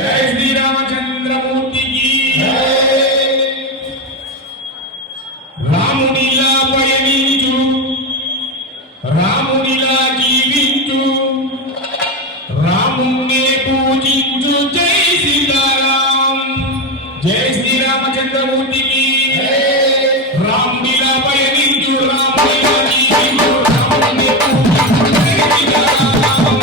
జై శ్రీరామచంద్రమూర్తికి రామునిలా పయనించు రామునిలా జీవించు రాముణ్ణే పూజించు జై సీతారాం జై శ్రీరామచంద్రమూర్తికి రామునిలా పయనించు రామునిలా జీవించు రాముణ్ణే పూజించు జై సీతారాం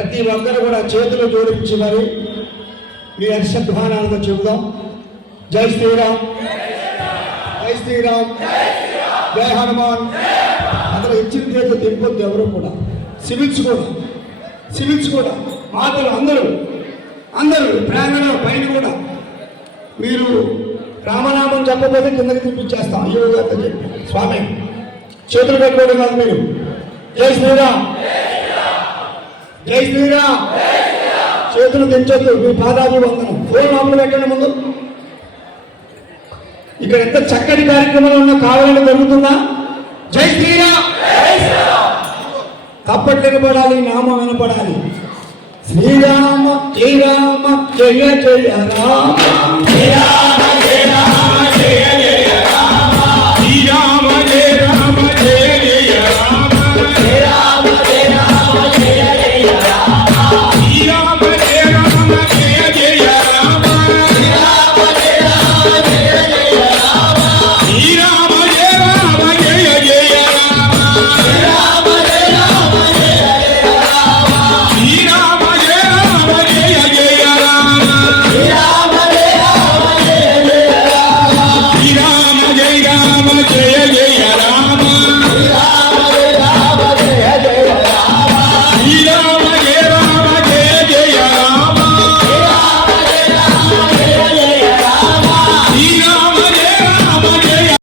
ప్రతి ఒక్కరు కూడా చేతులు జోడించి మరి మీ హర్షధ్వానాలతో చెబుదాం. జై శ్రీరామ్, జై శ్రీరామ్, జై హనుమాన్. అతను ఇచ్చిన చేతులు తిప్పొద్దు ఎవరు కూడా. సివిల్స్ కూడా మాతలు అందరూ ప్రాంగణం పైన కూడా మీరు రామనామం చెప్పకపోతే కిందకి తిప్పించేస్తాం. అయ్యో గారితో చెప్పి స్వామి చేతులు పెట్టుకోవడం కాదు మీరు. జై శ్రీరామ్, జై శ్రీరామ్. చేతులు తెచ్చొద్దు, మీ పాదాలు వందనం. ఫోన్ లోపల పెట్టండి ముందు. ఇక్కడ ఎంత చక్కటి కార్యక్రమాలు ఉన్నా కావాలని జరుగుతుందా? జై శ్రీరామ్, తప్పట్లు వినపడాలి, నామం వినపడాలి. శ్రీరామ శ్రీరామ జయ జయ రామ.